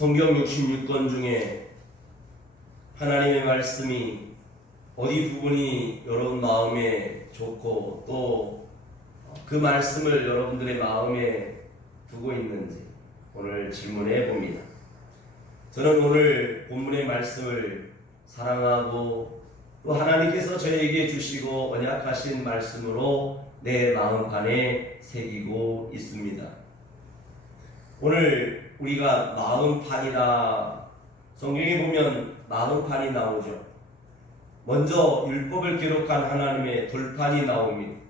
성경 66권 중에 하나님의 말씀이 어디 부분이 여러분 마음에 좋고 또 그 말씀을 여러분들의 마음에 두고 있는지 오늘 질문해 봅니다. 저는 오늘 본문의 말씀을 사랑하고 또 하나님께서 저에게 주시고 언약하신 말씀으로 내 마음판에 새기고 있습니다. 오늘 우리가 마음판이라 성경에 보면 마음판이 나오죠. 먼저 율법을 기록한 하나님의 돌판이 나옵니다.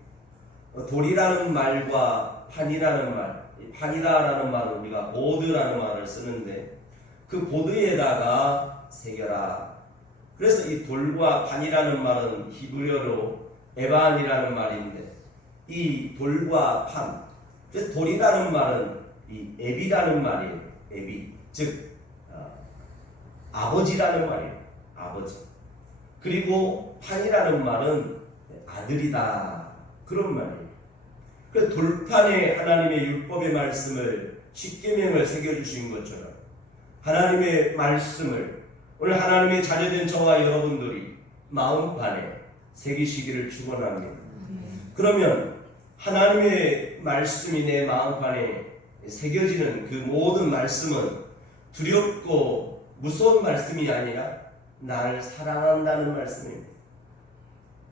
돌이라는 말과 판이라는 말, 판이다라는 말은 우리가 보드라는 말을 쓰는데 그 보드에다가 새겨라. 그래서 이 돌과 판이라는 말은 히브리어로 에반이라는 말인데 이 돌과 판, 그래서 돌이라는 말은 이 에비라는 말이에요. 에비, 즉 아버지라는 말이에요. 아버지. 그리고 판이라는 말은 아들이다. 그런 말이에요. 그래서 돌판에 하나님의 율법의 말씀을 십계명을 새겨주신 것처럼 하나님의 말씀을 오늘 하나님의 자녀된 저와 여러분들이 마음판에 새기시기를 축원합니다. 그러면 하나님의 말씀이 내 마음판에 새겨지는 그 모든 말씀은 두렵고 무서운 말씀이 아니라 나를 사랑한다는 말씀입니다.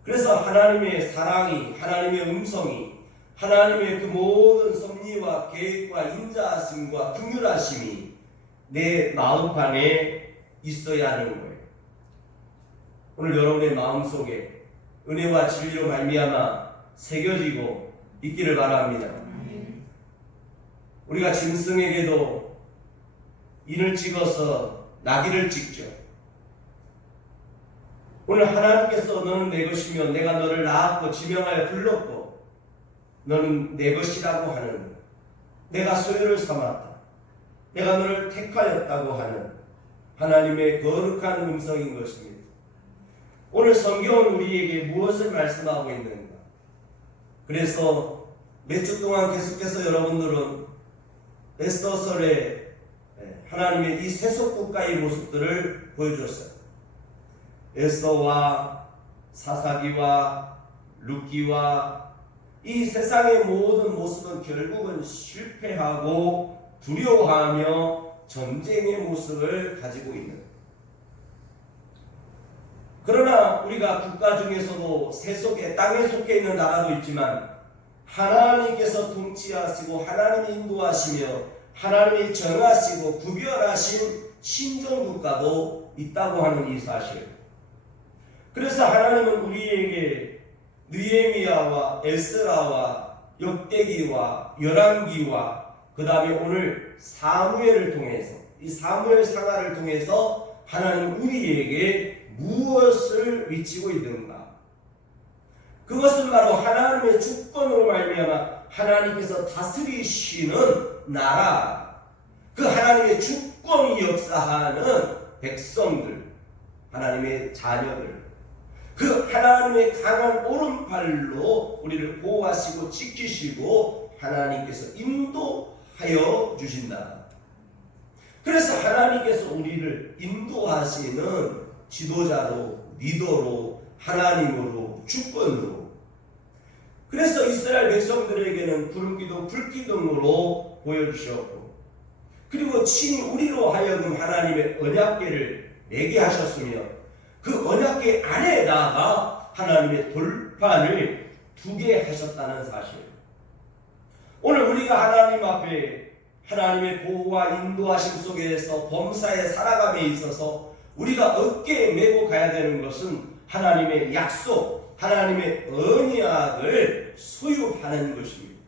그래서 하나님의 사랑이, 하나님의 음성이, 하나님의 그 모든 섭리와 계획과 인자하심과 긍휼하심이 내 마음판에 있어야 하는 거예요. 오늘 여러분의 마음속에 은혜와 진리로 말미암아 새겨지고 있기를 바랍니다. 우리가 짐승에게도 인을 찍어서 나귀를 찍죠. 오늘 하나님께서 너는 내 것이며 내가 너를 낳았고 지명하여 불렀고 너는 내 것이라고 하는, 내가 소유를 삼았다, 내가 너를 택하였다고 하는 하나님의 거룩한 음성인 것입니다. 오늘 성경은 우리에게 무엇을 말씀하고 있는가? 그래서 몇 주 동안 계속해서 여러분들은 에스더서의 하나님의 이 세속국가의 모습들을 보여줬어요. 에스더와 사사기와 룻기와 이 세상의 모든 모습은 결국은 실패하고 두려워하며 전쟁의 모습을 가지고 있는, 그러나 우리가 국가 중에서도 세속의 땅에 속해 있는 나라도 있지만 하나님께서 통치하시고 하나님이 인도하시며 하나님이 정하시고 구별하신 신정국가도 있다고 하는 이 사실. 그래서 하나님은 우리에게 느헤미야와 에스라와 역대기와 열왕기와 그 다음에 오늘 사무엘을 통해서, 이 사무엘 상하를 통해서 하나님 우리에게 무엇을 위치고 있는가? 그것은 바로 하나님의 주권으로 말미암아 하나님께서 다스리시는 나라, 그 하나님의 주권이 역사하는 백성들, 하나님의 자녀들, 그 하나님의 강한 오른팔로 우리를 보호하시고 지키시고 하나님께서 인도하여 주신다. 그래서 하나님께서 우리를 인도하시는 지도자로, 리더로, 하나님으로, 주권으로, 그래서 이스라엘 백성들에게는 구름기둥, 불기둥으로 보여주셨고, 그리고 친히 우리로 하여금 하나님의 언약궤를 매게 하셨으며 그 언약궤 안에다가 하나님의 돌판을 두게 하셨다는 사실. 오늘 우리가 하나님 앞에 하나님의 보호와 인도하심 속에서 범사에 살아감에 있어서 우리가 어깨에 메고 가야 되는 것은 하나님의 약속, 하나님의 언약을 소유하는 것입니다.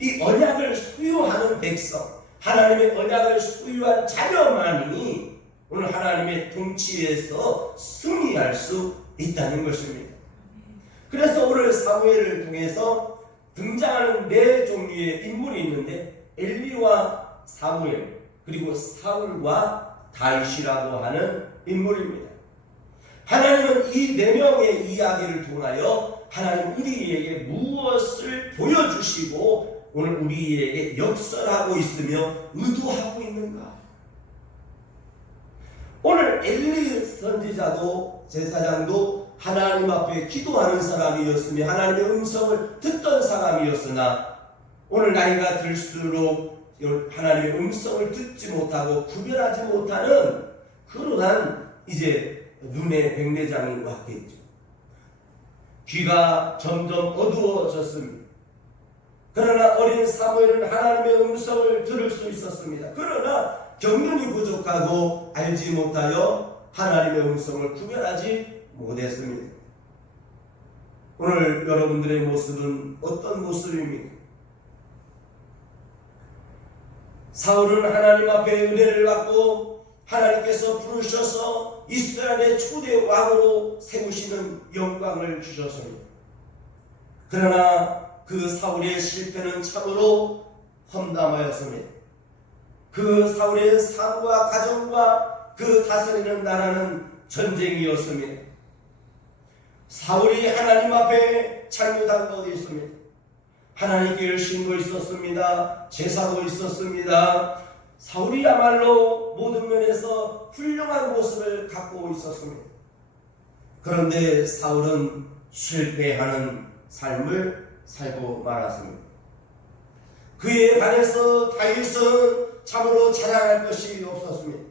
이 언약을 소유하는 백성, 하나님의 언약을 소유한 자녀만이 오늘 하나님의 통치에서 승리할 수 있다는 것입니다. 그래서 오늘 사무엘을 통해서 등장하는 네 종류의 인물이 있는데 엘리와 사무엘, 그리고 사울과 다윗이라고 하는 인물입니다. 하나님은 이 네 명의 이야기를 통하여 하나님 우리에게 무엇을 보여주시고 오늘 우리에게 역설하고 있으며 의도하고 있는가? 오늘 엘리 선지자도 제사장도 하나님 앞에 기도하는 사람이었으며 하나님의 음성을 듣던 사람이었으나 오늘 나이가 들수록 하나님의 음성을 듣지 못하고 구별하지 못하는 그러한 이제 눈의 백내장이 왔겠죠. 귀가 점점 어두워졌습니다. 그러나 어린 사무엘은 하나님의 음성을 들을 수 있었습니다. 그러나 경륜이 부족하고 알지 못하여 하나님의 음성을 구별하지 못했습니다. 오늘 여러분들의 모습은 어떤 모습입니까? 사울은 하나님 앞에 은혜를 받고 하나님께서 부르셔서 이스라엘의 초대 왕으로 세우시는 영광을 주셨습니다. 그러나 그 사울의 실패는 참으로 험담하였습니다. 그 사울의 삶과 가정과 그 다스리는 나라는 전쟁이었습니다. 사울이 하나님 앞에 잘못한 것이 있습니다. 하나님께 열심도 있었습니다. 제사도 있었습니다. 사울이야말로 모든 면에서 훌륭한 모습을 갖고 있었습니다. 그런데 사울은 실패하는 삶을 살고 말았습니다. 그에 반해서 다윗은 참으로 자랑할 것이 없었습니다.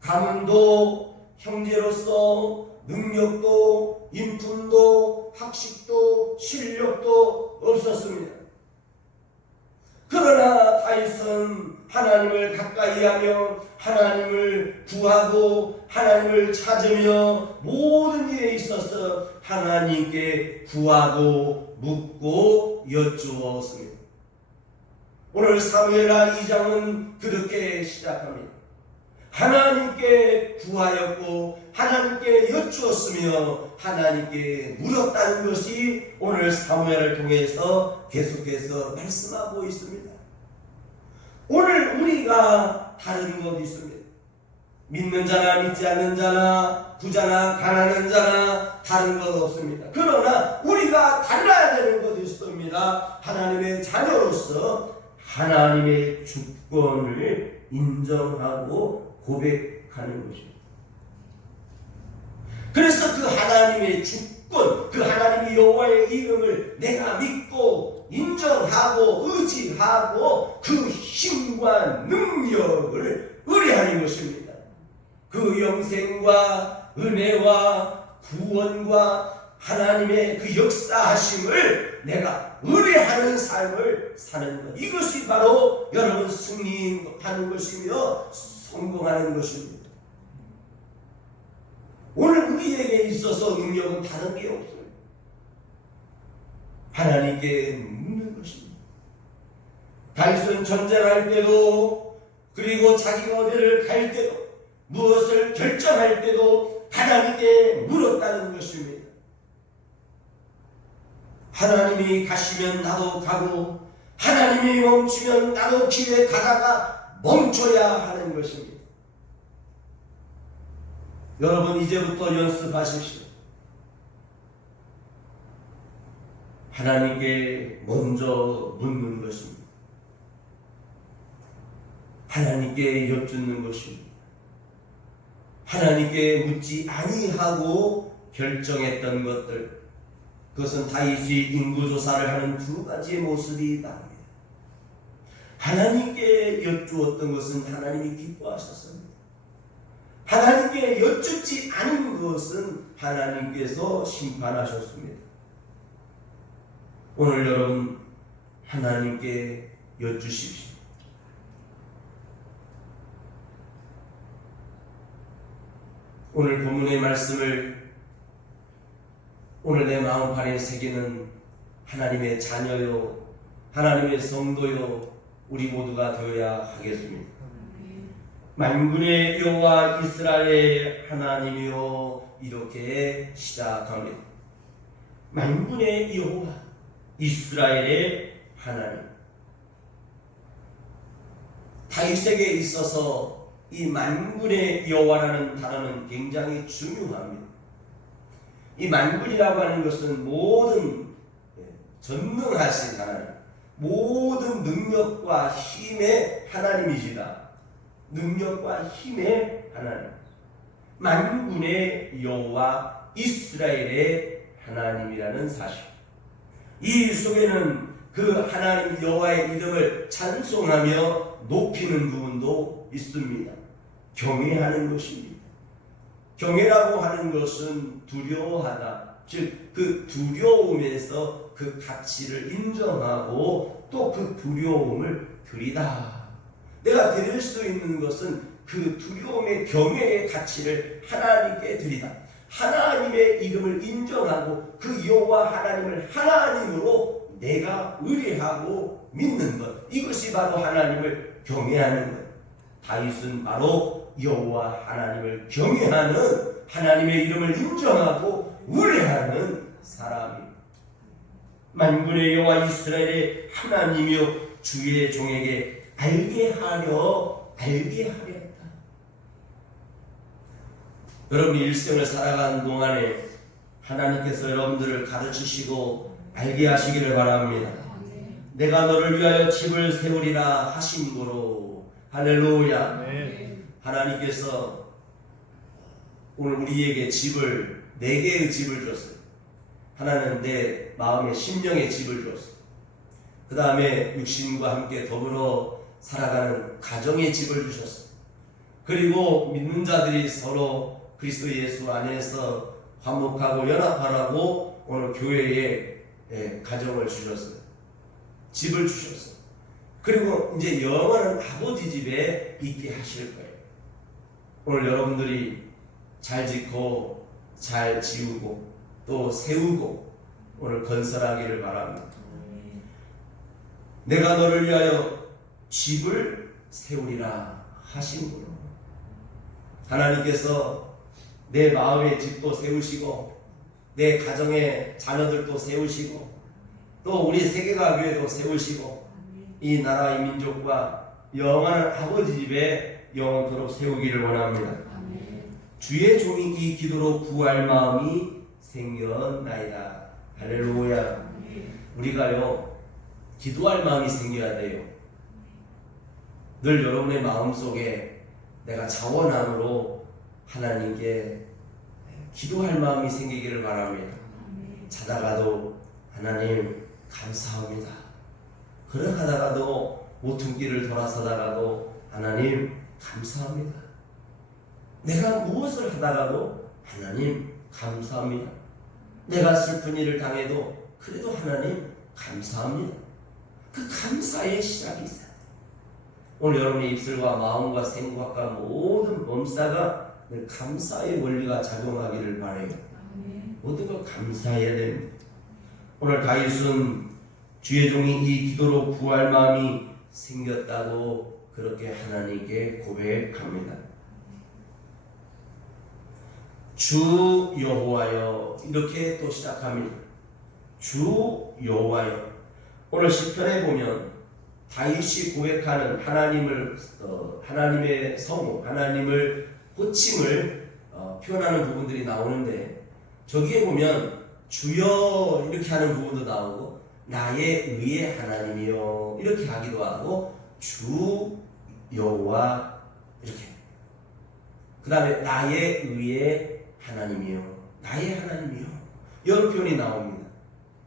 가문도 형제로서 능력도 인품도 학식도 실력도 없었습니다. 그러나 다윗은 하나님을 가까이하며 하나님을 구하고 하나님을 찾으며 모든 일에 있어서 하나님께 구하고 묻고 여쭈었습니다. 오늘 사무엘하 2장은 그렇게 시작합니다. 하나님께 구하였고 하나님께 여쭈었으며 하나님께 물었다는 것이 오늘 사무엘을 통해서 계속해서 말씀하고 있습니다. 오늘 우리가 다른 것이 있습니다. 믿는 자나 믿지 않는 자나 부자나 가난한 자나 다른 것 없습니다. 그러나 우리가 달라야 되는 것이 있습니다. 하나님의 자녀로서 하나님의 주권을 인정하고 고백하는 것입니다. 그래서 그 하나님의 주권, 그 하나님의 여호와의 이름을 내가 믿고 인정하고 의지하고 그 힘과 능력을 의뢰하는 것입니다. 그 영생과 은혜와 구원과 하나님의 그 역사하심을 내가 의뢰하는 삶을 사는 것, 이것이 바로 여러분 승리하는 것이며 성공하는 것입니다. 오늘 우리에게 있어서 능력은 다른 게 없어요. 하나님께 묻는 것입니다. 다윗은 전쟁할 때도 그리고 자기가 어디를 갈 때도 무엇을 결정할 때도 하나님께 물었다는 것입니다. 하나님이 가시면 나도 가고 하나님이 멈추면 나도 길에 가다가 멈춰야 하는 것입니다. 여러분 이제부터 연습하십시오. 하나님께 먼저 묻는 것입니다. 하나님께 여쭙는 것입니다. 하나님께 묻지 아니하고 결정했던 것들, 그것은 다윗이 인구조사를 하는 두 가지의 모습이 나옵니다. 하나님께 여쭈었던 것은 하나님이 기뻐하셨습니다. 하나님께 여쭙지 않은 것은 하나님께서 심판하셨습니다. 오늘 여러분 하나님께 여쭈십시오. 오늘 본문의 말씀을 오늘 내 마음판에 새기는 하나님의 자녀요, 하나님의 성도요, 우리 모두가 되어야 하겠습니다. 만군의 여호와 이스라엘의 하나님이요, 이렇게 시작합니다. 만군의 여호와 이스라엘의 하나님. 다윗에게 있어서 이 만군의 여호와라는 단어는 굉장히 중요합니다. 이 만군이라고 하는 것은 모든 전능하신 하나님, 모든 능력과 힘의 하나님이시다. 능력과 힘의 하나님. 만군의 여호와 이스라엘의 하나님이라는 사실. 이 속에는 그 하나님 여호와의 이름을 찬송하며 높이는 부분도 있습니다. 경외하는 것입니다. 경외라고 하는 것은 두려워하다. 즉 그 두려움에서 그 가치를 인정하고 또 그 두려움을 드리다. 내가 드릴 수 있는 것은 그 두려움의 경외의 가치를 하나님께 드리다. 하나님의 이름을 인정하고 그 여호와 하나님을 하나님으로 내가 의뢰하고 믿는 것. 이것이 바로 하나님을 경외하는 것. 다윗은 바로 여호와 하나님을 경외하는, 하나님의 이름을 인정하고 의뢰하는 사람입니다. 만군의 여호와 이스라엘의 하나님이여 주의 종에게 알게 하려 했다. 여러분이 일생을 살아가는 동안에 하나님께서 여러분들을 가르치시고 알게 하시기를 바랍니다. 내가 너를 위하여 집을 세우리라 하신 거로. 할렐루야. 하나님께서 오늘 우리에게 집을, 4개의 집을 줬어요. 하나는 내 마음의 심령의 집을 줬어요. 그 다음에 육신과 함께 더불어 살아가는 가정의 집을 주셨어요. 그리고 믿는 자들이 서로 그리스도 예수 안에서 화목하고 연합하라고 오늘 교회에 가정을 주셨어요. 집을 주셨어요. 그리고 이제 영원한 아버지 집에 있게 하실 거예요. 오늘 여러분들이 잘 짓고 잘 지우고 또 세우고 오늘 건설하기를 바랍니다. 내가 너를 위하여 집을 세우리라 하신 거예요. 하나님께서 내 마음의 집도 세우시고 내 가정의 자녀들도 세우시고 또 우리 세계가교회도 세우시고 이 나라 이 민족과 영원한 아버지 집에 영원토록 세우기를 원합니다. 주의 종이 이 기도로 구할 마음이 생겼나이다. 할렐루야. 우리가요 기도할 마음이 생겨야 돼요. 늘 여러분의 마음속에 내가 자원함으로 하나님께 기도할 마음이 생기기를 바랍니다. 자다가도 하나님 감사합니다. 걸어가다가도 모퉁길을 돌아서다가도 하나님 감사합니다. 내가 무엇을 하다가도 하나님 감사합니다. 내가 슬픈 일을 당해도 그래도 하나님 감사합니다. 그 감사의 시작이 있어요. 오늘 여러분의 입술과 마음과 생각과 모든 범사가 감사의 원리가 작용하기를 바라요. 모든 걸 감사해야 됩니다. 오늘 다윗은 주의 종이 이 기도로 구할 마음이 생겼다고 그렇게 하나님께 고백합니다. 주 여호와여, 이렇게 또 시작합니다. 주 여호와여. 오늘 시편에 보면 다윗이 고백하는 하나님의 성호, 하나님을 호칭을 표현하는 부분들이 나오는데, 저기에 보면 주여 이렇게 하는 부분도 나오고 나의 의의 하나님이여 이렇게 하기도 하고 주 여호와 이렇게, 그 다음에 나의 의의 하나님이여, 나의 하나님이여, 이런 표현이 나옵니다.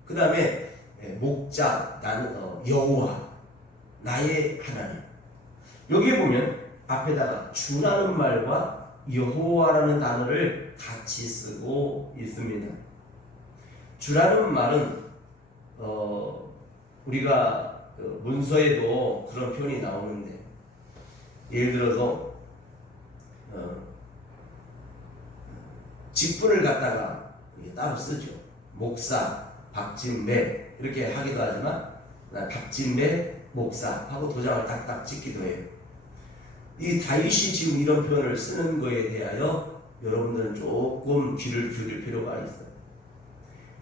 그 다음에 목자, 나는 여호와, 나의 하나님. 여기에 보면 앞에다가 주라는 말과 여호와라는 단어를 같이 쓰고 있습니다. 주라는 말은 우리가 문서에도 그런 표현이 나오는데, 예를 들어서 직분을 갖다가 따로 쓰죠. 목사, 박진배 이렇게 하기도 하지만 박진배 목사 하고 도장을 딱딱 찍기도 해요. 이 다윗이 지금 이런 표현을 쓰는 거에 대하여 여러분들은 조금 귀를 기울일 필요가 있어요.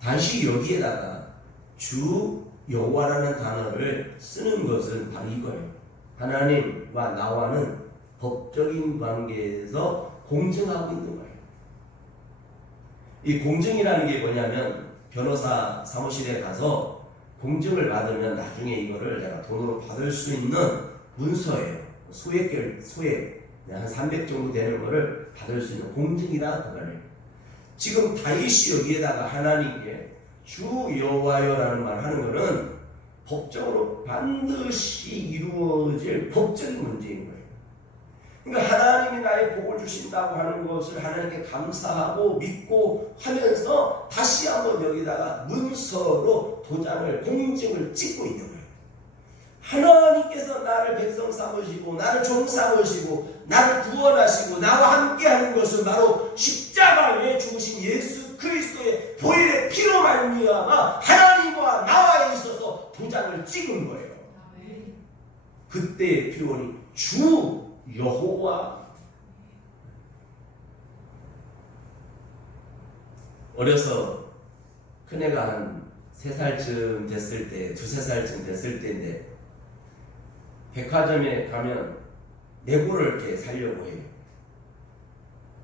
다시 여기에다가 주 여호와라는 단어를 쓰는 것은 바로 이거예요. 하나님과 나와는 법적인 관계에서 공증하고 있는 거예요. 이 공증이라는 게 뭐냐면, 변호사 사무실에 가서 공증을 받으면 나중에 이거를 내가 돈으로 받을 수 있는 문서예요. 소액 한 300 정도 되는 거를 받을 수 있는 공증이다 그 말이에요. 지금 다윗이 여기에다가 하나님께 주 여호와여라는 말 하는 거는 법적으로 반드시 이루어질 법적인 문제인 거예요. 그러니까 하나님이 나의 복을 주신다고 하는 것을 하나님께 감사하고 믿고 하면서 다시 한번 여기다가 문서로 도장을 공증을 찍고 있는 거예요. 하나님께서 나를 백성 삼으시고 나를 종 삼으시고 나를 구원하시고 나와 함께 하는 것은 바로 십자가에 죽으신 예수 그리스도의 보혈의 피로 말미암아 하나님과 나와 있어서 도장을 찍은 거예요. 그때의 표현이 주 여호와. 어려서 큰애가 한 3살쯤 됐을 때, 2~3살쯤 됐을 때인데 백화점에 가면 내고를 이렇게 사려고 해요.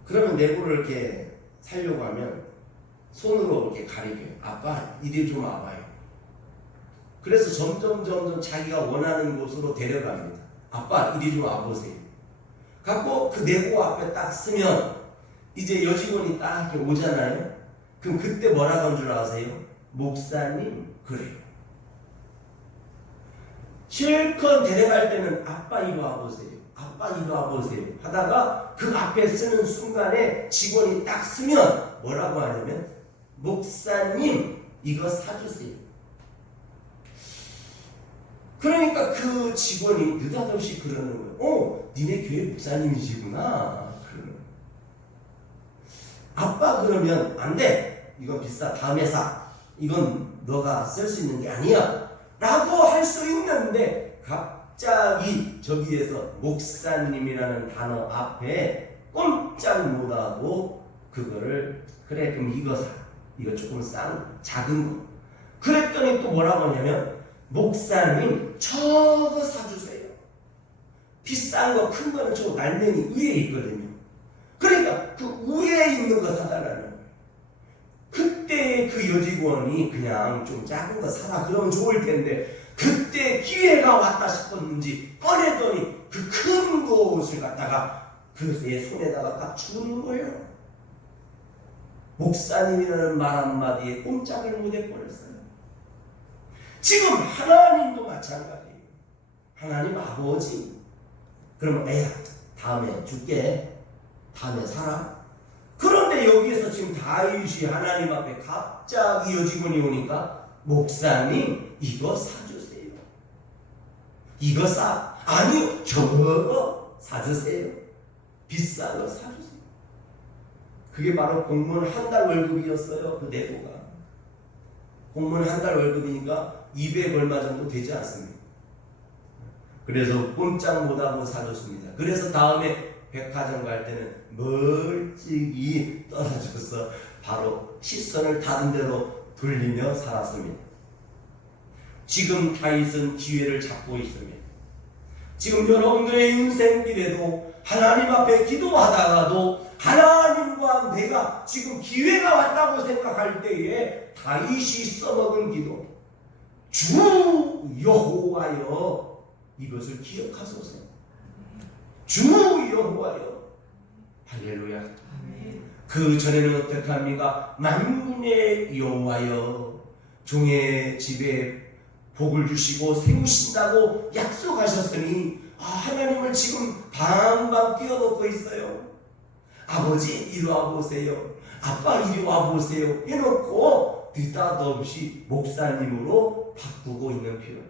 그러면 내고를 이렇게 사려고 하면 손으로 이렇게 가리켜요. 아빠 이리 좀 와봐요. 그래서 점점 자기가 원하는 곳으로 데려갑니다. 아빠 이리 좀 와보세요. 갖고 그 내고 앞에 딱 쓰면 이제 여직원이 딱 이렇게 오잖아요. 그럼 그때 뭐라고 한 줄 아세요? 목사님 그래요. 실컷 데려갈 때는 아빠 이리 와보세요. 아빠 이리 와보세요 하다가 그 앞에 쓰는 순간에 직원이 딱 쓰면 뭐라고 하냐면 목사님 이거 사주세요. 그러니까 그 직원이 느닷없이 그러는 거예요. 니네 교회 목사님이시구나. 그러는 거예요. 아빠 그러면 안 돼. 이건 비싸. 다음에 사. 이건 너가 쓸 수 있는 게 아니야. 라고 할 수 있는데 갑자기 저기에서 목사님이라는 단어 앞에 꼼짝 못하고 그거를 그래 그럼 이거 사. 이거 조금 싼 작은 거. 그랬더니 또 뭐라고 하냐면 목사님 저거 사주세요. 비싼 거 큰 거는 저 날면이 위에 있거든요. 그러니까 그 위에 있는 거 사달라는 거예요. 그때 그 여직원이 그냥 좀 작은 거 사라 그러면 좋을 텐데 그때 기회가 왔다 싶었는지 꺼내더니 그 큰 것을 갖다가 그 내 손에다가 딱 주는 거예요. 목사님이라는 말 한마디에 꼼짝을 못해버렸어요. 지금 하나님도 마찬가지예요. 하나님 아버지 그러면 애야 다음에 줄게. 다음에 사라. 그런데 여기에서 지금 다윗이 하나님 앞에 갑자기 여직원이 오니까 목사님 이거 사주세요. 이거 사. 아니요 저거 사주세요. 비싼 거 사주세요. 그게 바로 공무원 한 달 월급이었어요. 그 내고가. 공무원 한 달 월급이니까 200 얼마 정도 되지 않습니까? 그래서 꼼짝 못하고 사줬습니다. 그래서 다음에 백화점 갈 때는 멀찍이 떨어져서 바로 시선을 다른 데로 돌리며 살았습니다. 지금 다윗은 기회를 잡고 있습니다. 지금 여러분들의 인생길에도 하나님 앞에 기도하다가도 하나님과 내가 지금 기회가 왔다고 생각할 때에 다윗이 써먹은 기도 주 여호와여 이것을 기억하소서. 주 여호와여. 할렐루야. 그 전에는 어떻게 합니까? 만군의 여호와여 종의 집에 복을 주시고 세우신다고 약속하셨으니 하나님을 지금 방방 뛰어놓고 있어요. 아버지 이리 와보세요. 아빠 이리 와보세요 해놓고 느닷없이 목사님으로 바꾸고 있는 표현.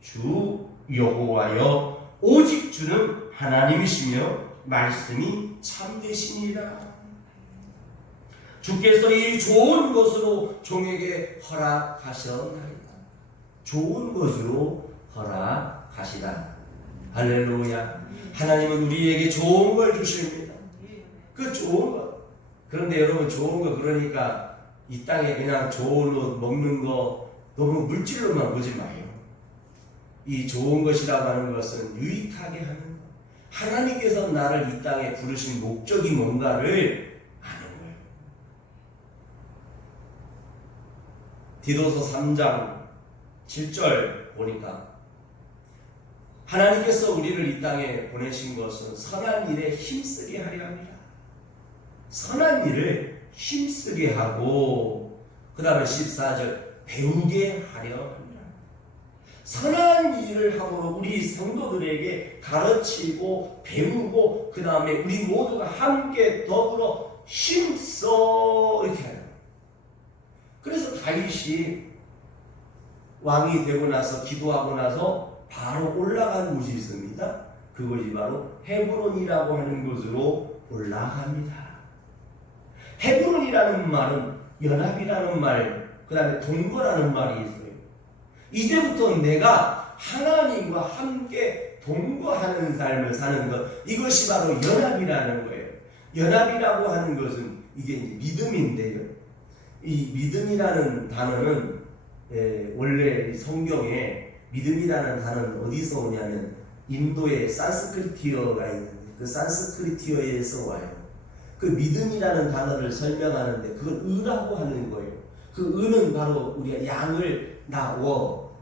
주 여호와여 오직 주는 하나님이시며 말씀이 참되시니라. 주께서 이 좋은 것으로 종에게 허락하셨나이다. 좋은 것으로 허락하시다. 할렐루야. 하나님은 우리에게 좋은 걸 주십니다. 그 좋은 것. 그런데 여러분 좋은 거 그러니까 이 땅에 그냥 좋은 옷 먹는 거 너무 물질로만 보지 마요. 이 좋은 것이라고 하는 것은 유익하게 하는 것. 하나님께서 나를 이 땅에 부르신 목적이 뭔가를 아는 거예요. 디도서 3장 7절 보니까 하나님께서 우리를 이 땅에 보내신 것은 선한 일에 힘쓰게 하려 합니다. 선한 일을 힘쓰게 하고 그 다음에 14절 배우게 하려 합니다. 선한 일을 함으로 우리 성도들에게 가르치고 배우고 그 다음에 우리 모두가 함께 더불어 힘써 이렇게 해요. 그래서 다윗이 왕이 되고 나서 기도하고 나서 바로 올라간 곳이 있습니다. 그곳이 바로 헤브론이라고 하는 곳으로 올라갑니다. 헤브론이라는 말은 연합이라는 말, 그 다음에 동거라는 말이 있어요. 이제부터 내가 하나님과 함께 동거하는 삶을 사는 것, 이것이 바로 연합이라는 거예요. 연합이라고 하는 것은 이게 믿음인데요. 이 믿음이라는 단어는 원래 성경에 믿음이라는 단어는 어디서 오냐면 인도의 산스크리티어가 있는데 그 산스크리티어에서 와요. 그 믿음이라는 단어를 설명하는데 그걸 의라고 하는 거예요. 그 의는 바로 우리가 양을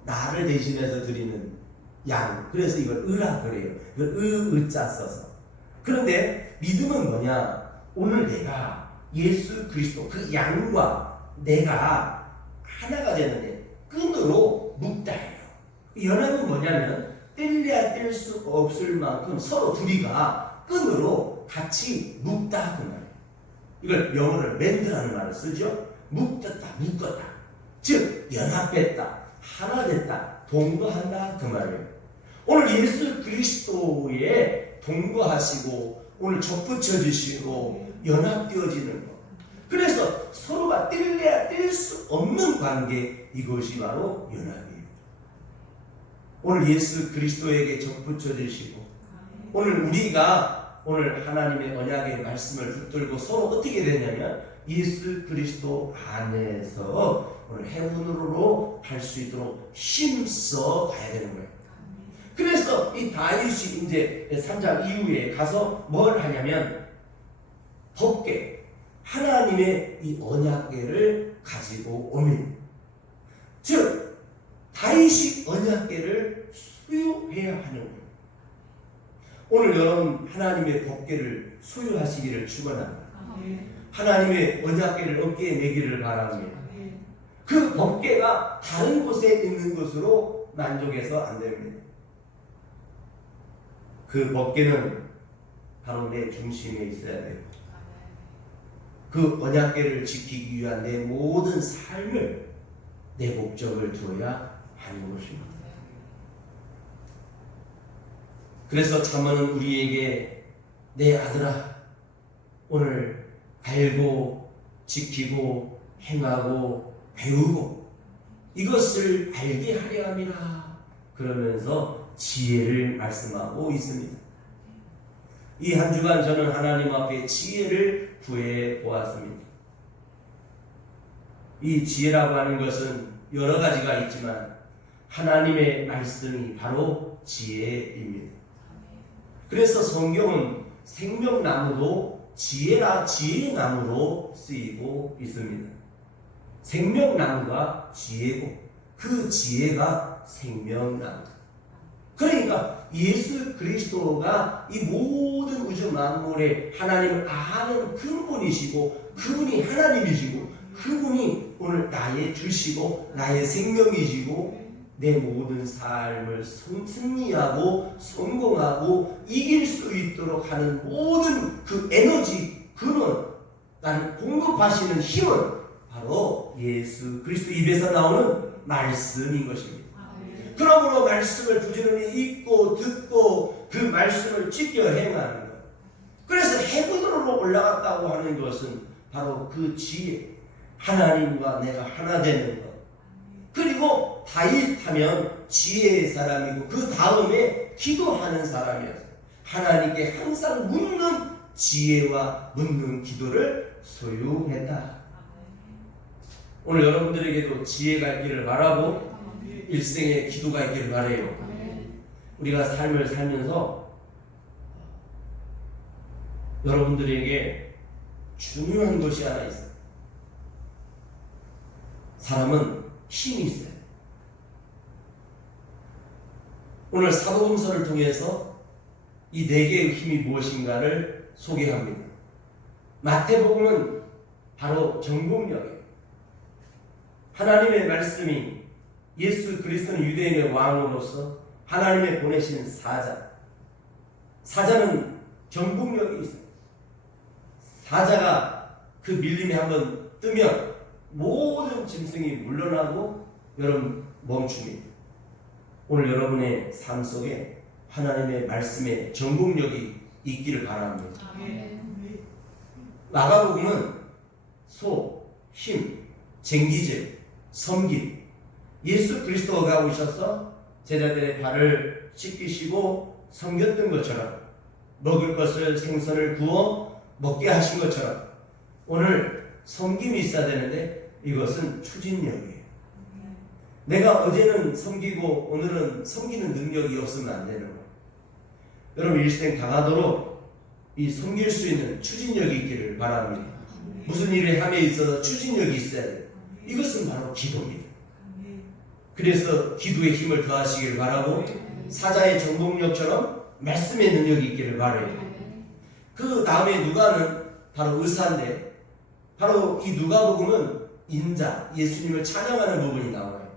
나를 대신해서 드리는 양. 그래서 이걸 의라 그래요. 이걸 의자 써서. 그런데 믿음은 뭐냐? 오늘 내가 예수 그리스도 그 양과 내가 하나가 되는데 끈으로 묶다예요. 연합은 뭐냐면 뗄래야 뗄 수 없을 만큼 서로 둘이가 끈으로 같이 묶다 그 말이에요. 이걸 영어로 밴드라는 말을 쓰죠. 묶었다, 묶었다. 즉 연합했다, 하나 됐다, 동거한다 그 말이에요. 오늘 예수 그리스도에 동거하시고 오늘 접붙여 주시고 연합되어지는 것. 그래서 서로가 뗄래야 뗄 수 없는 관계, 이것이 바로 연합이에요. 오늘 예수 그리스도에게 접붙여 주시고 오늘 우리가 오늘 하나님의 언약의 말씀을 붙들고 서로 어떻게 되냐면 예수 그리스도 안에서 오늘 헤븐으로 갈 수 있도록 힘써 가야 되는 거예요. 그래서 이 다윗이 이제 3장 이후에 가서 뭘 하냐면 법궤, 하나님의 이 언약궤를 가지고 오면, 즉 다윗이 언약궤를 소유해야 하는 거예요. 오늘 여러분 하나님의 법궤를 소유하시기를 축원합니다. 하나님의 언약궤를 어깨에 메기를 바랍니다. 그 법궤가 다른 곳에 있는 것으로 만족해서 안 됩니다. 그 법궤는 바로 내 중심에 있어야 돼요. 그 언약궤를 지키기 위한 내 모든 삶을 내 목적을 두어야 하는 것입니다. 그래서 잠언은 우리에게 내 아들아 오늘 알고 지키고 행하고 배우고 이것을 알게 하려 함이라 그러면서 지혜를 말씀하고 있습니다. 이 한 주간 저는 하나님 앞에 지혜를 구해 보았습니다. 이 지혜라고 하는 것은 여러 가지가 있지만 하나님의 말씀이 바로 지혜입니다. 그래서 성경은 생명나무도 지혜의 나무로 쓰이고 있습니다. 생명나무가 지혜고 그 지혜가 생명나무. 그러니까 예수 그리스도가 이 모든 우주 만물에 하나님을 아는 근본이시고 그분이 하나님이시고 그분이 오늘 나의 주시고 나의 생명이시고 내 모든 삶을 승리하고 성공하고 이길 수 있도록 하는 모든 그 에너지, 근원, 나를 공급하시는 힘은 바로 예수 그리스도 입에서 나오는 말씀인 것입니다. 그러므로 말씀을 부지런히 읽고 듣고 그 말씀을 지켜 행하는 것. 그래서 헤븐으로 올라갔다고 하는 것은 바로 그 지혜, 하나님과 내가 하나 되는 것. 그리고 다윗 하면 지혜의 사람이고 그 다음에 기도하는 사람이었어요. 하나님께 항상 묻는 지혜와 묻는 기도를 소유했다. 오늘 여러분들에게도 지혜가 있기를 바라고 일생에 기도가 있기를 바라요. 우리가 삶을 살면서 여러분들에게 중요한 것이 하나 있어요. 사람은 힘이 있어요. 오늘 사도행전을 통해서 이 네 개의 힘이 무엇인가를 소개합니다. 마태복음은 바로 정복력이에요. 하나님의 말씀이 예수 그리스도는 유대인의 왕으로서 하나님의 보내신 사자. 사자는 정복력이 있어요. 사자가 그 밀림에 한번 뜨면 모든 짐승이 물러나고 여러분 멈춥니다. 오늘 여러분의 삶 속에 하나님의 말씀에 정복력이 있기를 바랍니다. 마가복음은 소, 힘, 쟁기질, 섬김. 예수 그리스도가 오셔서 제자들의 발을 씻기시고 섬겼던 것처럼 먹을 것을 생선을 구워 먹게 하신 것처럼 오늘 섬김이 있어야 되는데 이것은 추진력이에요. 내가 어제는 섬기고 오늘은 섬기는 능력이 없으면 안 되는 거예요. 여러분 일생 강하도록 이 섬길 수 있는 추진력이 있기를 바랍니다. 무슨 일을 함에 있어서 추진력이 있어야 돼요. 이것은 바로 기도입니다. 그래서 기도의 힘을 더하시길 바라고 사자의 정복력처럼 말씀의 능력이 있기를 바라요. 그 다음에 누가는 바로 의사인데 바로 이 누가복음은 인자, 예수님을 찬양하는 부분이 나와요.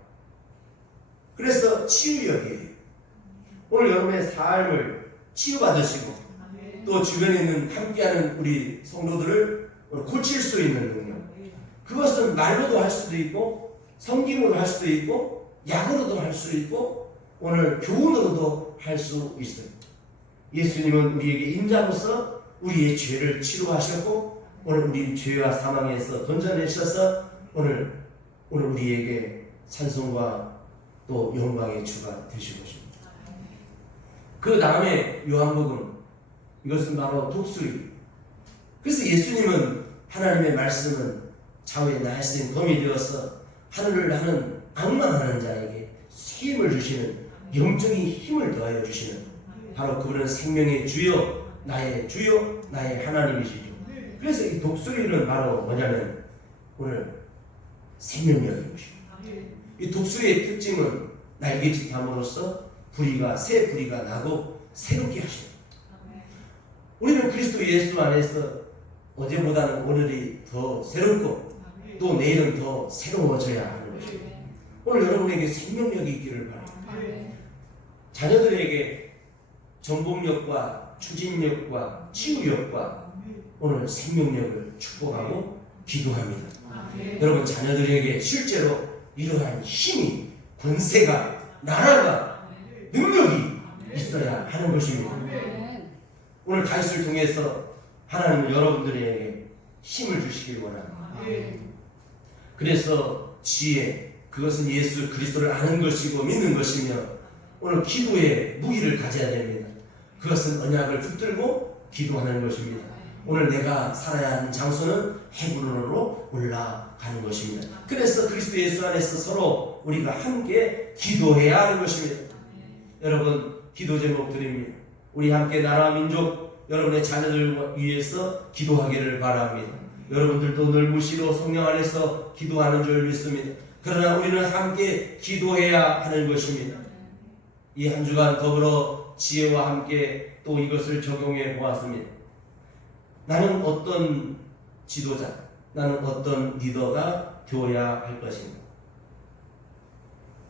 그래서 치유력이에요. 오늘 여러분의 삶을 치유받으시고 또 주변에 있는 함께하는 우리 성도들을 고칠 수 있는 능력. 그것은 말로도 할 수도 있고 성김으로 할 수도 있고 약으로도 할 수 있고 오늘 교훈으로도 할 수 있어요. 예수님은 우리에게 인자로서 우리의 죄를 치료하셨고 오늘 우리 죄와 사망에서 건져내셔서 오늘 우리에게 찬송과 또 영광의 주가 되시고 싶습니다. 그 다음에 요한복음 이것은 바로 독수리. 그래서 예수님은 하나님의 말씀은 좌우에 날쌘 검이 되어서 하늘을 나는 악망하는 자에게 힘을 주시는 영적인 힘을 더하여 주시는 바로 그분은 생명의 주요 나의 주요 나의 하나님이시죠. 그래서 이 독수리는 바로 뭐냐면 오늘 생명력인 것입니다. 이 독수리의 특징은 날개짓함으로써 새 뿌리가 나고 새롭게 하십니다. 우리는 그리스도 예수 안에서 어제보다는 오늘이 더 새롭고 또 내일은 더 새로워져야 하는 것입니다. 오늘 여러분에게 생명력이 있기를 바랍니다. 자녀들에게 정복력과 추진력과 치유력과 오늘 생명력을 축복하고 기도합니다. 여러분 자녀들에게 실제로 이러한 힘이 권세가 나라가 능력이 있어야 하는 것입니다. 오늘 다윗을 통해서 하나님은 여러분들에게 힘을 주시길 원합니다. 그래서 지혜 그것은 예수 그리스도를 아는 것이고 믿는 것이며 오늘 기도의 무기를 가져야 됩니다. 그것은 언약을 붙들고 기도하는 것입니다. 오늘 내가 살아야 하는 장소는 헤브론으로 올라가는 것입니다. 그래서 그리스도 예수 안에서 서로 우리가 함께 기도해야 하는 것입니다. 여러분 기도 제목 드립니다. 우리 함께 나라 민족 여러분의 자녀들 위해서 기도하기를 바랍니다. 여러분들도 늘 무시로 성령 안에서 기도하는 줄 믿습니다. 그러나 우리는 함께 기도해야 하는 것입니다. 이 한 주간 더불어 지혜와 함께 또 이것을 적용해 보았습니다. 나는 어떤 지도자, 나는 어떤 리더가 되어야 할 것인가.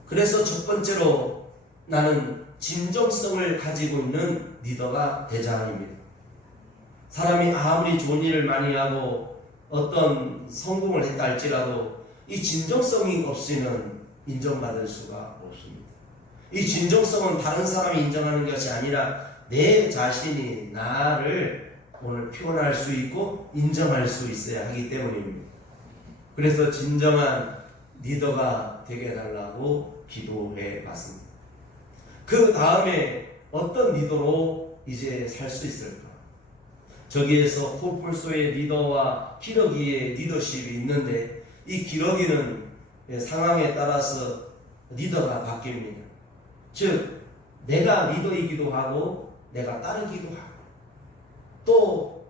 그래서 첫 번째로 나는 진정성을 가지고 있는 리더가 되자 합니다. 사람이 아무리 좋은 일을 많이 하고 어떤 성공을 했다 할지라도 이 진정성이 없이는 인정받을 수가 없습니다. 이 진정성은 다른 사람이 인정하는 것이 아니라 내 자신이 나를 오늘 표현할 수 있고 인정할 수 있어야 하기 때문입니다. 그래서 진정한 리더가 되게 해달라고 기도해 봤습니다. 그 다음에 어떤 리더로 이제 살 수 있을까? 저기에서 콜폴소의 리더와 기러기의 리더십이 있는데 이 기러기는 상황에 따라서 리더가 바뀝니다. 즉 내가 리더이기도 하고 내가 따르기도 하고 또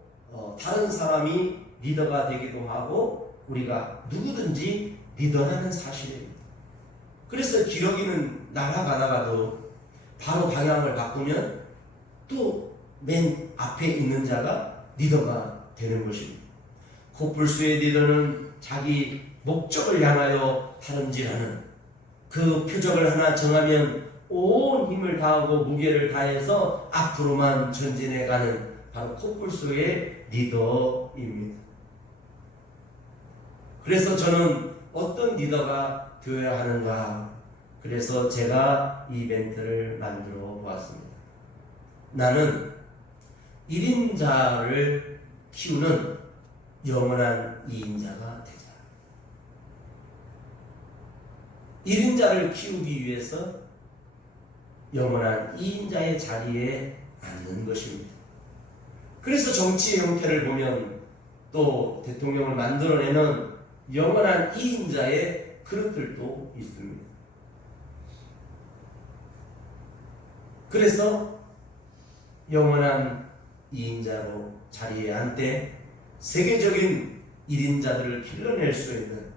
다른 사람이 리더가 되기도 하고 우리가 누구든지 리더라는 사실입니다. 그래서 기러기는 날아가다가도 바로 방향을 바꾸면 또 맨 앞에 있는 자가 리더가 되는 것입니다. 코뿔소의 리더는 자기 목적을 향하여 다름질하는 그 표적을 하나 정하면 온 힘을 다하고 무게를 다해서 앞으로만 전진해가는 바로 코뿔소의 리더입니다. 그래서 저는 어떤 리더가 되어야 하는가, 그래서 제가 이 멘트를 만들어 보았습니다. 나는 1인자를 키우는 영원한 2인자가 되자. 1인자를 키우기 위해서 영원한 2인자의 자리에 앉는 것입니다. 그래서 정치 형태를 보면 또 대통령을 만들어내는 영원한 2인자의 그릇들도 있습니다. 그래서 영원한 2인자로 자리에 앉되 세계적인 1인자들을 길러낼 수 있는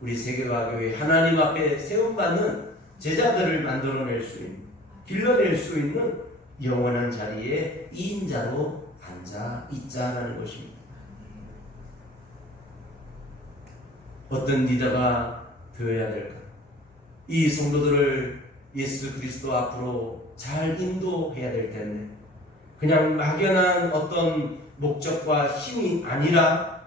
우리 세계화교회 하나님 앞에 세움받는 제자들을 만들어낼 수 있는, 길러낼 수 있는 영원한 자리에 2인자로 앉아 있자라는 것입니다. 어떤 리더가 되어야 될까? 이 성도들을 예수 그리스도 앞으로 잘 인도해야 될 텐데 그냥 막연한 어떤 목적과 힘이 아니라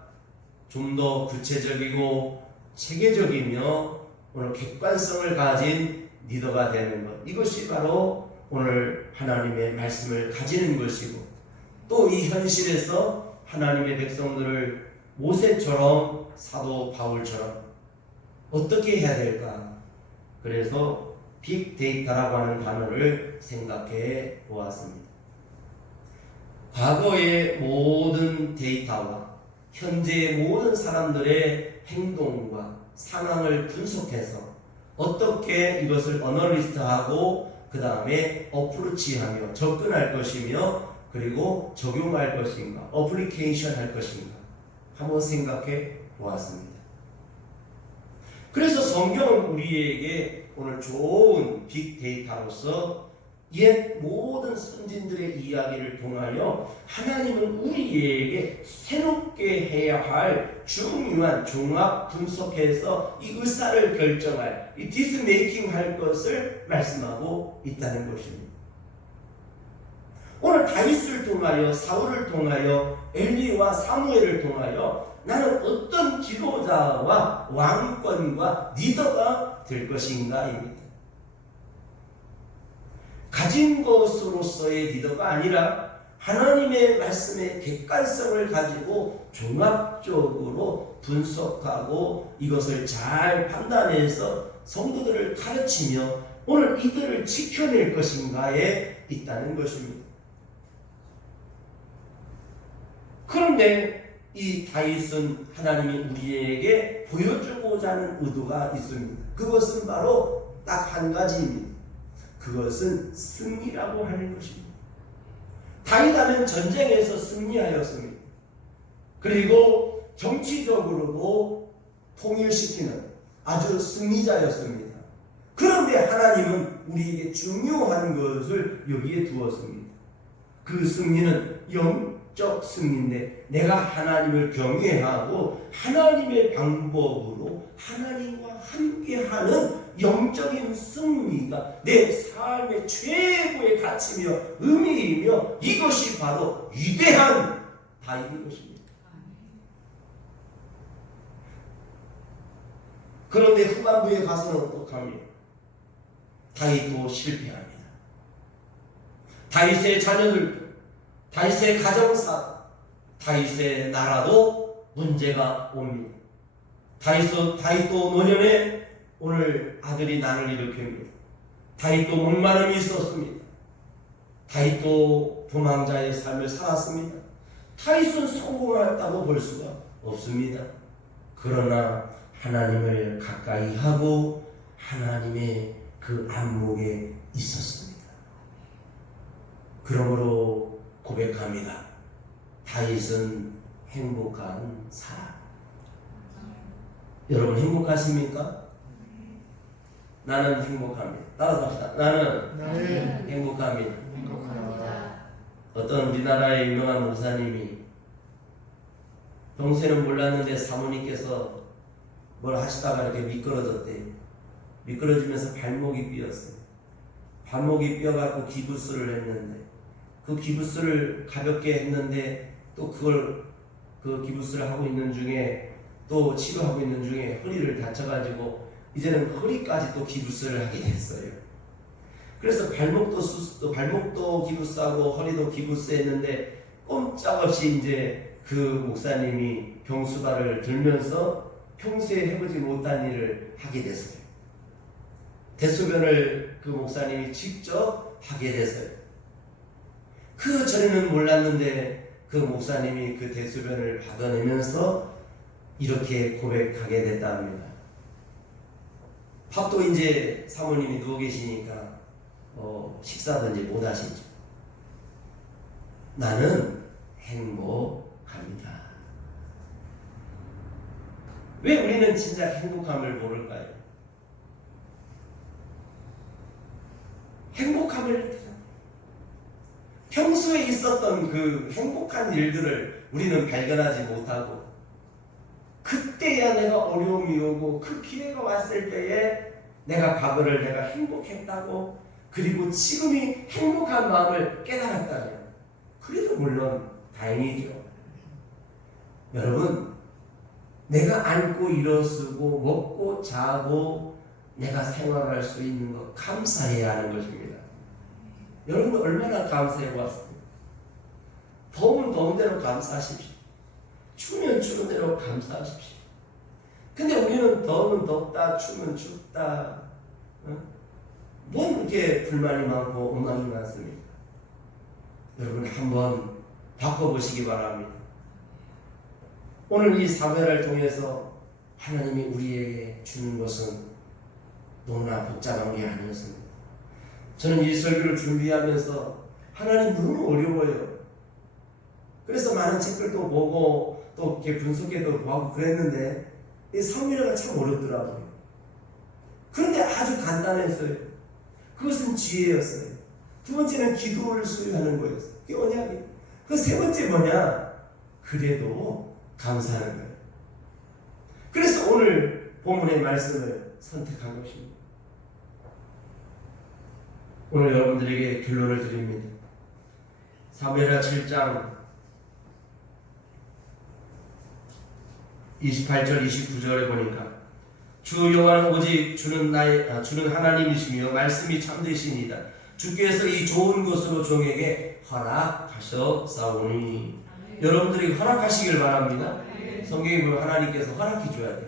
좀 더 구체적이고 체계적이며 오늘 객관성을 가진 리더가 되는 것, 이것이 바로 오늘 하나님의 말씀을 가지는 것이고, 또 이 현실에서 하나님의 백성들을 모세처럼 사도 바울처럼 어떻게 해야 될까? 그래서 빅데이터라고 하는 단어를 생각해 보았습니다. 과거의 모든 데이터와 현재의 모든 사람들의 행동과 상황을 분석해서 어떻게 이것을 어널리스트하고 그 다음에 어프로치하며 접근할 것이며 그리고 적용할 것인가, 어플리케이션 할 것인가 한번 생각해 보았습니다. 그래서 성경은 우리에게 오늘 좋은 빅데이터로서 옛 모든 선진들의 이야기를 통하여 하나님은 우리에게 새롭게 해야 할 중요한 종합 분석해서 이 의사를 결정할, 이 디스메이킹 할 것을 말씀하고 있다는 것입니다. 오늘 다윗을 통하여, 사울을 통하여, 엘리와 사무엘을 통하여 나는 어떤 지도자와 왕권과 리더가 될 것인가입니다. 가진 것으로서의 리더가 아니라 하나님의 말씀의 객관성을 가지고 종합적으로 분석하고 이것을 잘 판단해서 성도들을 가르치며 오늘 이들을 지켜낼 것인가에 있다는 것입니다. 그런데 이 다윗은 하나님이 우리에게 보여주고자 하는 의도가 있습니다. 그것은 바로 딱 한 가지입니다. 그것은 승리라고 하는 것입니다. 다윗하면 전쟁에서 승리하였습니다. 그리고 정치적으로도 통일시키는 아주 승리자였습니다. 그런데 하나님은 우리에게 중요한 것을 여기에 두었습니다. 그 승리는 영적 승리인데 내가 하나님을 경외하고 하나님의 방법으로 하나님과 함께하는 영적인 승리가 내 삶의 최고의 가치며 의미이며 이것이 바로 위대한 다윗인 것입니다. 그런데 후반부에 가서는 어떡합니까? 다윗도 실패합니다. 다윗의 자녀들도, 다윗의 가정사, 다윗의 나라도 문제가 옵니다. 다윗도 노년에 오늘 아들이 난을 일으킵니다. 다윗도 목마름이 있었습니다. 다윗도 도망자의 삶을 살았습니다. 다윗은 성공했다고 볼 수가 없습니다. 그러나 하나님을 가까이 하고 하나님의 그 안목에 있었습니다. 그러므로 고백합니다. 다윗은 행복한 사람. 여러분 행복하십니까? 나는 행복합니다. 따라서 합시다. 나는 나는 행복합니다. 행복합니다. 어떤 우리나라의 유명한 목사님이 평소에는 몰랐는데 사모님께서 뭘 하시다가 이렇게 미끄러졌대요. 미끄러지면서 발목이 삐었어요. 발목이 삐어갖고 기부스를 했는데 그 기부스를 가볍게 했는데 또 그 기부스를 하고 있는 중에 또 치료하고 있는 중에 허리를 다쳐가지고 이제는 허리까지 또 기부스를 하게 됐어요. 그래서 발목도 기부스하고 허리도 기부스했는데 꼼짝없이 이제 그 목사님이 병수발을 들면서 평소에 해보지 못한 일을 하게 됐어요. 대소변을 그 목사님이 직접 하게 됐어요. 그 전에는 몰랐는데 그 목사님이 그 대소변을 받아내면서 이렇게 고백하게 됐다 합니다. 밥도 이제 사모님이 누워 계시니까 식사도 이제 못 하시죠. 나는 행복합니다. 왜 우리는 진짜 행복함을 모를까요? 행복함을 평소에 있었던 그 행복한 일들을 우리는 발견하지 못하고 그때야 내가 어려움이 오고 그 기회가 왔을 때에 내가 과거를 내가 행복했다고 그리고 지금이 행복한 마음을 깨달았다면 그래도 물론 다행이죠. 여러분 내가 앉고 일어서고 먹고 자고 내가 생활할 수 있는 것 감사해야 하는 것입니다. 여러분 얼마나 감사해 왔습니까? 더우면 더운 대로 감사하십시오. 추우면 추운 대로 감사하십시오. 근데 우리는 더우면 덥다, 추우면 춥다. 뭔 이렇게 불만이 많고 원망이 많습니까? 여러분 한번 바꿔보시기 바랍니다. 오늘 이 사회를 통해서 하나님이 우리에게 주는 것은 너무나 복잡한 게 아니었습니다. 저는 이 설교를 준비하면서 하나님 너무 어려워요. 그래서 많은 책들도 보고 또 이렇게 분석해도 하고 그랬는데 이 성경이 참 어렵더라고요. 그런데 아주 간단했어요. 그것은 지혜였어요. 두 번째는 기도를 수요하는 거였어요. 그게 뭐냐? 그 세 번째 뭐냐? 그래도 감사하는 거예요. 그래서 오늘 본문의 말씀을 선택한 것입니다. 오늘 여러분들에게 결론을 드립니다. 사무엘하 7장 28절 29절에 보니까 주 여호와는 오직 주는 하나님이시며 말씀이 참되시니이다. 주께서 이 좋은 것으로 종에게 허락하셨사오니. 여러분들이 허락하시기를 바랍니다. 성경에 보면 하나님께서 허락해 줘야 돼요.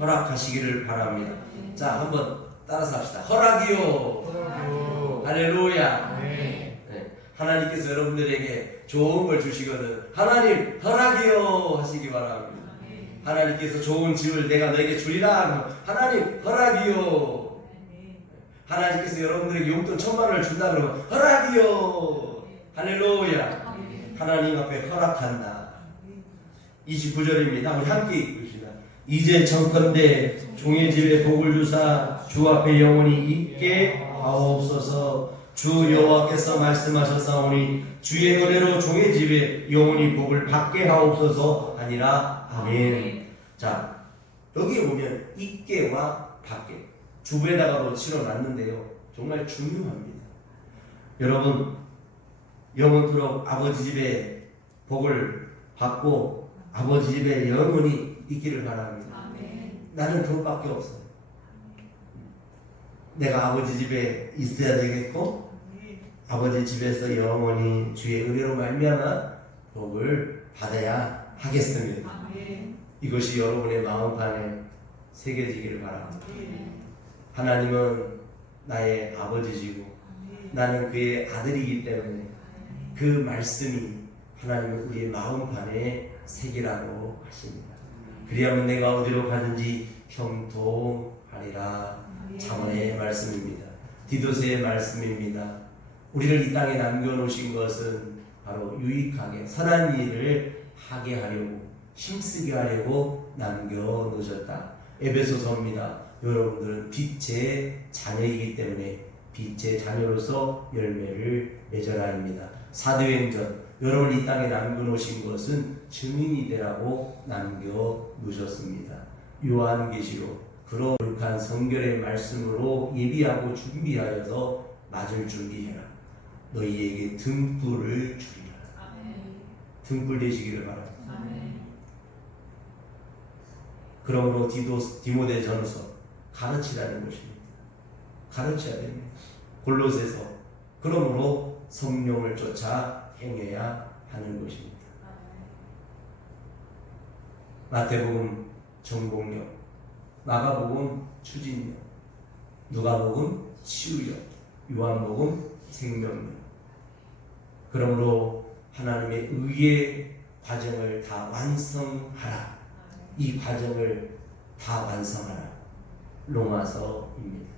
허락하시기를 바랍니다. 자, 한번 따라서 합시다. 허락이요. 할렐루야. 네. 하나님께서 여러분들에게 좋은 걸 주시거든 하나님 허락이요 하시기 바랍니다. 하나님께서 좋은 집을 내가 너에게 주리라 하나님 허락이요. 하나님께서 여러분들에게 용돈 1000만 원을 준다 그러면 허락이요. 할렐루야. 하나님 앞에 허락한다. 29절입니다. 우리 함께 읽읍시다. 이제 청컨대 종의 집에 복을 주사 주 앞에 영원히 있게 하옵소서. 주 여호와께서 말씀하셨사오니 주의 은혜로 종의 집에 영원히 복을 받게 하옵소서 하니라. 아멘. 자, 여기에 보면 있게와 받게 주부에다가도 실어놨는데요. 정말 중요합니다. 여러분 영원토록 아버지 집에 복을 받고 아버지 집에 영원히 있기를 바랍니다. 아멘. 나는 그것밖에 없어요. 내가 아버지 집에 있어야 되겠고 아버지 집에서 영원히 주의 은혜로 말미암아 복을 받아야 하겠습니다. 아멘. 이것이 여러분의 마음판에 새겨지기를 바랍니다. 아멘. 하나님은 나의 아버지시고 나는 그의 아들이기 때문에 그 말씀이 하나님은 우리의 마음판에 새기라고 하십니다. 그리하면 내가 어디로 가든지 형통하리라. 자문의 말씀입니다. 디도스의 말씀입니다. 우리를 이 땅에 남겨놓으신 것은 바로 유익하게 선한 일을 하게 하려고 힘쓰게 하려고 남겨놓으셨다. 에베소서입니다. 여러분들은 빛의 자녀이기 때문에 빛의 자녀로서 열매를 맺어라 합니다. 사도행전, 여러분이 이 땅에 남겨놓으신 것은 증인이 되라고 남겨놓으셨습니다. 요한계시록, 그런 거룩한 성결의 말씀으로 예비하고 준비하여서 맞을 준비해라. 너희에게 등불을 주리라. 등불 되시기를 바랍니다. 그러므로 디모데전서 가르치라는 것입니다. 가르쳐야 됩니다. 골로새서, 그러므로 성령을 쫓아 행해야 하는 것입니다. 마태복음 정복력, 마가복음 추진력, 누가복음 치유력, 요한복음 생명력. 그러므로 하나님의 의의 과정을 다 완성하라. 이 과정을 다 완성하라. 로마서입니다.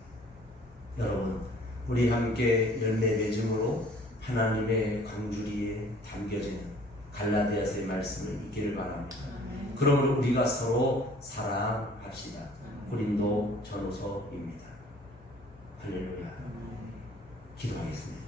여러분, 우리 함께 열매 맺음으로 하나님의 광주리에 담겨지는 갈라디아서의 말씀을 읽기를 바랍니다. 그러므로 우리가 서로 사랑합시다. 고린도 전후서입니다. 할렐루야. 기도하겠습니다.